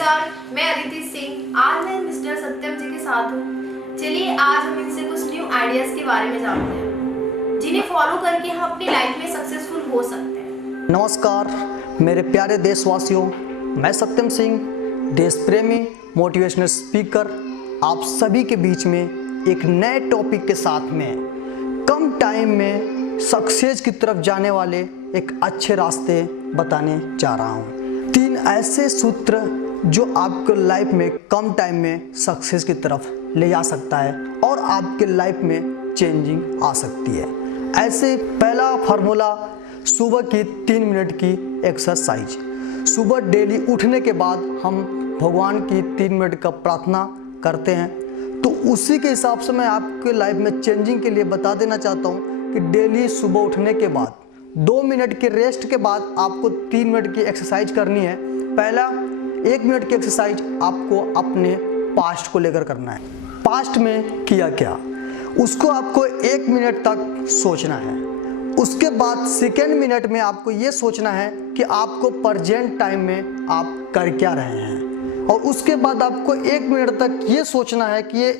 नमस्कार, मैं अदिति सिंह। आज मैं मिस्टर सत्यम जी के साथ हूँ। चलिए आज हम इनसे कुछ न्यू आइडियाज के बारे में जानते हैं, जिन्हें फॉलो करके हम अपनी लाइफ में सक्सेसफुल हो सकते हैं। नमस्कार मेरे प्यारे देशवासियों, मैं सत्यम सिंह, देश प्रेमी मोटिवेशनल स्पीकर, आप सभी के बीच में एक नए टॉपिक के साथ में कम टाइम में सक्सेस की तरफ जाने वाले एक अच्छे रास्ते बताने जा रहा हूँ। 3 ऐसे सूत्र जो आपको लाइफ में कम टाइम में सक्सेस की तरफ ले जा सकता है और आपके लाइफ में चेंजिंग आ सकती है। ऐसे पहला फार्मूला, सुबह की 3 मिनट की एक्सरसाइज। सुबह डेली उठने के बाद हम भगवान की 3 मिनट का प्रार्थना करते हैं, तो उसी के हिसाब से मैं आपके लाइफ में चेंजिंग के लिए बता देना चाहता हूँ कि डेली सुबह उठने के बाद 2 मिनट के रेस्ट के बाद आपको 3 मिनट की एक्सरसाइज करनी है। पहला 1 मिनट की एक्सरसाइज आपको अपने पास्ट को लेकर करना है। पास्ट में किया क्या, उसको आपको 1 मिनट तक सोचना है। उसके बाद सेकेंड मिनट में आपको ये सोचना है कि आपको प्रेजेंट टाइम में आप कर क्या रहे हैं, और उसके बाद आपको 1 मिनट तक ये सोचना है कि ये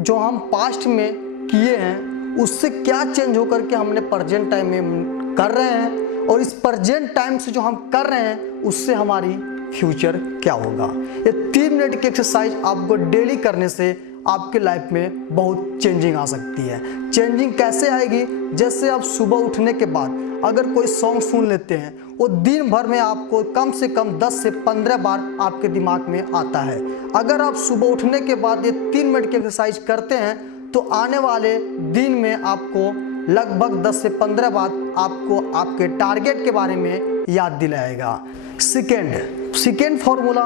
जो हम पास्ट में किए हैं उससे क्या चेंज होकर के हमने प्रेजेंट टाइम में कर रहे हैं, और इस प्रेजेंट टाइम से जो हम कर रहे हैं उससे हमारी फ्यूचर क्या होगा। ये 3 मिनट की एक्सरसाइज आपको डेली करने से आपके लाइफ में बहुत चेंजिंग आ सकती है। चेंजिंग कैसे आएगी, जैसे आप सुबह उठने के बाद अगर कोई सॉन्ग सुन लेते हैं, वो दिन भर में आपको कम से कम 10 से 15 बार आपके दिमाग में आता है। अगर आप सुबह उठने के बाद ये 3 मिनट की एक्सरसाइज करते हैं तो आने वाले दिन में आपको लगभग 10 से 15 बार आपको आपके टारगेट के बारे में याद दिलाएगा। सेकेंड फॉर्मूला,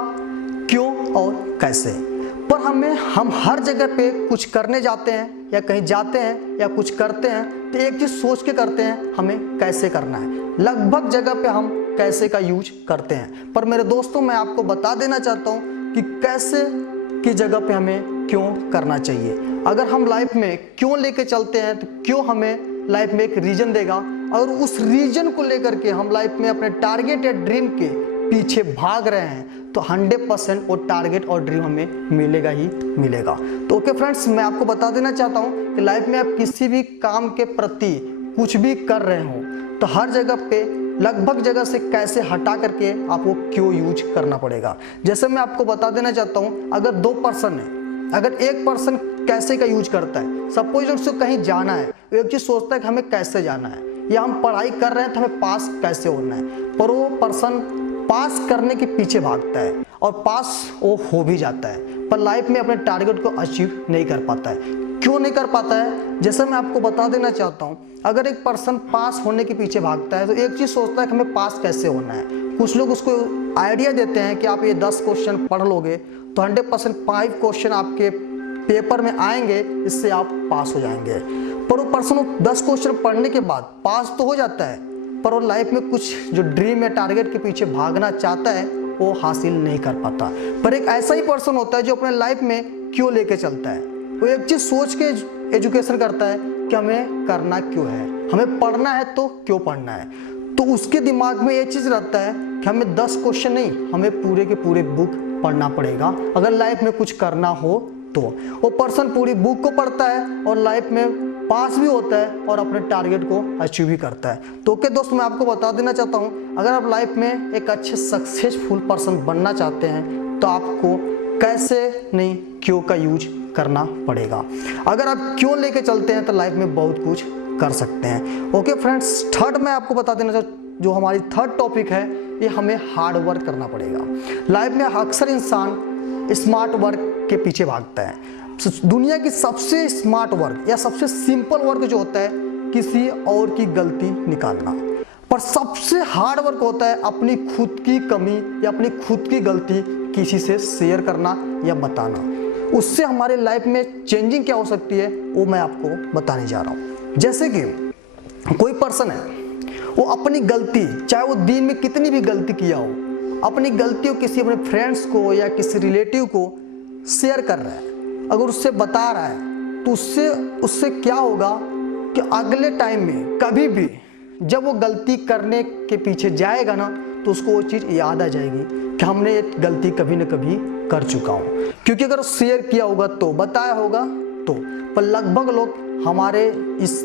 क्यों और कैसे। पर हम हर जगह पे कुछ करने जाते हैं या कहीं जाते हैं या कुछ करते हैं तो एक चीज़ सोच के करते हैं हमें कैसे करना है। लगभग जगह पे हम कैसे का यूज करते हैं, पर मेरे दोस्तों मैं आपको बता देना चाहता हूँ कि कैसे की जगह पे हमें क्यों करना चाहिए। अगर हम लाइफ में क्यों लेके चलते हैं तो क्यों हमें लाइफ में एक रीजन देगा, और उस रीजन को लेकर के हम लाइफ में अपने टारगेट या ड्रीम के पीछे भाग रहे हैं तो 100% वो टारगेट और ड्रीम हमें मिलेगा ही मिलेगा। तो ओके फ्रेंड्स, मैं आपको बता देना चाहता हूँ कि लाइफ में आप किसी भी काम के प्रति कुछ भी कर रहे हो तो हर जगह पे लगभग जगह से कैसे हटा करके आपको क्यों यूज करना पड़ेगा। जैसे मैं आपको बता देना चाहता हूँ, अगर 2 पर्सन है, अगर एक पर्सन कैसे का यूज करता है, सपोज उसको कहीं जाना है, एक चीज सोचता है कि हमें कैसे जाना है, या हम पढ़ाई कर रहे हैं तो हमें पास कैसे होना है, पर वो पर्सन पास करने के पीछे भागता है और पास वो हो भी जाता है, पर लाइफ में अपने टारगेट को अचीव नहीं कर पाता है। क्यों नहीं कर पाता है, जैसे मैं आपको बता देना चाहता हूँ, अगर एक पर्सन पास होने के पीछे भागता है तो एक चीज सोचता है कि हमें पास कैसे होना है। कुछ लोग उसको आइडिया देते हैं कि आप ये 10 क्वेश्चन पढ़ लोगे तो 100% 5 क्वेश्चन आपके पेपर में आएंगे, इससे आप पास हो जाएंगे। पर वो पर्सन 10 क्वेश्चन पढ़ने के बाद पास तो हो जाता है, पर वो लाइफ में कुछ जो ड्रीम या टारगेट के पीछे भागना चाहता है वो हासिल नहीं कर पाता। पर एक ऐसा ही पर्सन होता है जो अपने लाइफ में क्यों लेके चलता है। वो एक चीज सोच के एजुकेशन करता है कि हमें करना क्यों है, हमें पढ़ना है तो क्यों पढ़ना है। तो उसके दिमाग में ये चीज रहता है कि हमें 10 क्वेश्चन नहीं, हमें पूरे के पूरे बुक पढ़ना पड़ेगा अगर लाइफ में कुछ करना हो तो। वो पर्सन पूरी बुक को पढ़ता है और लाइफ में पास भी होता है और अपने टारगेट को अचीव भी करता है। तो ओके दोस्त, मैं आपको बता देना चाहता हूँ, अगर आप लाइफ में एक अच्छे सक्सेसफुल पर्सन बनना चाहते हैं तो आपको कैसे नहीं क्यों का यूज करना पड़ेगा। अगर आप क्यों लेके चलते हैं तो लाइफ में बहुत कुछ कर सकते हैं। ओके फ्रेंड्स, थर्ड मैं आपको बता देना चाहता हूँ, जो हमारी थर्ड टॉपिक है, ये हमें हार्ड वर्क करना पड़ेगा। लाइफ में अक्सर इंसान स्मार्ट वर्क के पीछे भागता है। दुनिया की सबसे स्मार्ट वर्क या सबसे सिंपल वर्क जो होता है किसी और की गलती निकालना, पर सबसे हार्ड वर्क होता है अपनी खुद की कमी या अपनी खुद की गलती किसी से शेयर करना या बताना। उससे हमारे लाइफ में चेंजिंग क्या हो सकती है वो मैं आपको बताने जा रहा हूँ। जैसे कि कोई पर्सन है, वो अपनी गलती, चाहे वो दिन में कितनी भी गलती किया हो, अपनी गलतियों किसी अपने फ्रेंड्स को या किसी रिलेटिव को शेयर कर रहा है, अगर उससे बता रहा है तो उससे क्या होगा कि अगले टाइम में कभी भी जब वो गलती करने के पीछे जाएगा ना तो उसको वो चीज़ याद आ जाएगी कि हमने ये गलती कभी न कभी कर चुका हूँ। क्योंकि अगर शेयर किया होगा तो, बताया होगा तो, पर लगभग लोग हमारे इस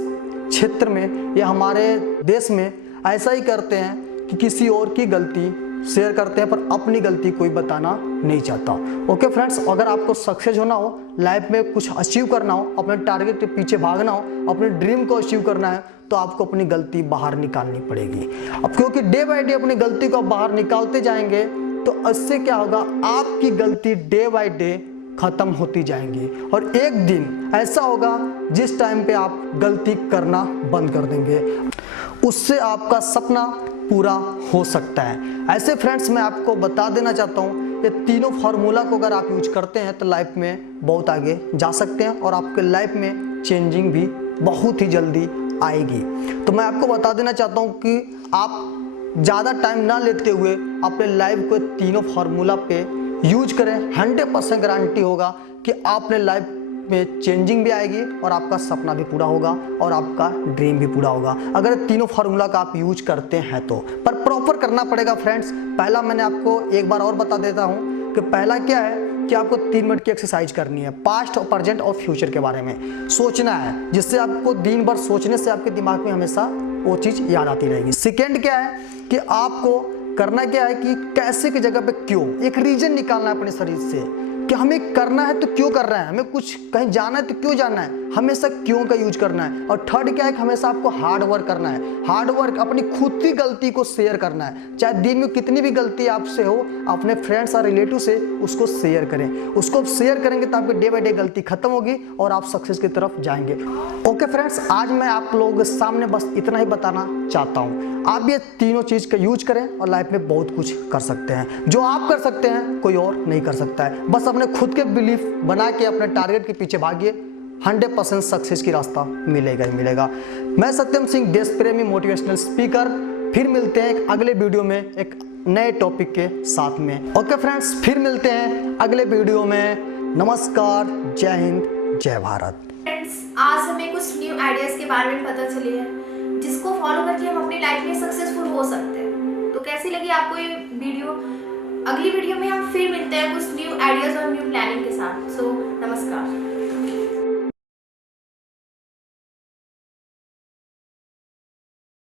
क्षेत्र में या हमारे देश में ऐसा ही करते हैं कि किसी और की गलती शेयर करते हैं पर अपनी गलती कोई बताना नहीं चाहता। ओके फ्रेंड्स, अगर आपको सक्सेस होना हो, लाइफ में कुछ अचीव करना हो, अपने टारगेट के पीछे भागना हो, अपने ड्रीम को अचीव करना है, तो आपको अपनी गलती बाहर निकालनी पड़ेगी। अब क्योंकि डे बाय डे अपनी गलती को बाहर निकालते जाएंगे तो इससे क्या होगा, आपकी गलती डे बाय डे खत्म होती जाएंगी और एक दिन ऐसा होगा जिस टाइम पे आप गलती करना बंद कर देंगे, उससे आपका सपना पूरा हो सकता है। ऐसे फ्रेंड्स मैं आपको बता देना चाहता हूँ, ये तीनों फार्मूला को अगर आप यूज करते हैं तो लाइफ में बहुत आगे जा सकते हैं और आपके लाइफ में चेंजिंग भी बहुत ही जल्दी आएगी। तो मैं आपको बता देना चाहता हूँ कि आप ज़्यादा टाइम ना लेते हुए अपने लाइफ को तीनों फार्मूला पे यूज करें। 100% गारंटी होगा कि आपने लाइफ में चेंजिंग भी आएगी और आपका सपना भी पूरा होगा और आपका ड्रीम भी पूरा होगा अगर तीनों फार्मूला का आप यूज करते हैं तो। पर प्रॉपर करना पड़ेगा फ्रेंड्स। पहला मैंने आपको एक बार और बता देता हूँ कि पहला क्या है कि आपको 3 मिनट की एक्सरसाइज करनी है। पास्ट और प्रेजेंट और फ्यूचर के बारे में सोचना है, जिससे आपको दिन भर सोचने से आपके दिमाग में हमेशा वो चीज़ याद आती रहेगी। सेकेंड क्या है कि आपको करना क्या है कि कैसे की जगह पे क्यों, एक रीजन निकालना है अपने शरीर से कि हमें करना है तो क्यों कर रहे हैं, हमें कुछ कहीं जाना है तो क्यों जाना है, हमेशा क्यों का यूज करना है। और थर्ड क्या है कि हमेशा आपको हार्ड वर्क करना है। हार्ड वर्क, अपनी खुद की गलती को शेयर करना है। चाहे दिन में कितनी भी गलती आपसे हो, अपने फ्रेंड्स और रिलेटिव से उसको शेयर करें। उसको शेयर करेंगे तो आपकी डे बाय डे गलती खत्म होगी और आप सक्सेस की तरफ जाएंगे। ओके फ्रेंड्स, आज मैं आप लोगों के सामने बस इतना ही बताना चाहता हूँ। आप ये तीनों चीज़ का यूज करें और लाइफ में बहुत कुछ कर सकते हैं। जो आप कर सकते हैं कोई और नहीं कर सकता है। बस अपने खुद के बिलीफ बना के अपने टारगेट के पीछे भागिए, 100% सक्सेस की रास्ता मिलेगा ही मिलेगा। मैं सत्यम सिंह, देश प्रेमी मोटिवेशनल स्पीकर, फिर मिलते हैं एक अगले वीडियो में एक नए टॉपिक के साथ में। ओके फ्रेंड्स, फिर मिलते हैं अगले वीडियो में। नमस्कार, जय हिंद, जय भारत। फ्रेंड्स, आज हमें कुछ न्यू आइडियाज के बारे में पता चली है जिसको फॉलो करके हम अपनी लाइफ में सक्सेसफुल हो सकते हैं। तो कैसी लगी आपको ये वीडियो? अगली वीडियो में हम फिर मिलते हैं कुछ न्यू आइडियाज और न्यू प्लानिंग के साथ। सो नमस्कार।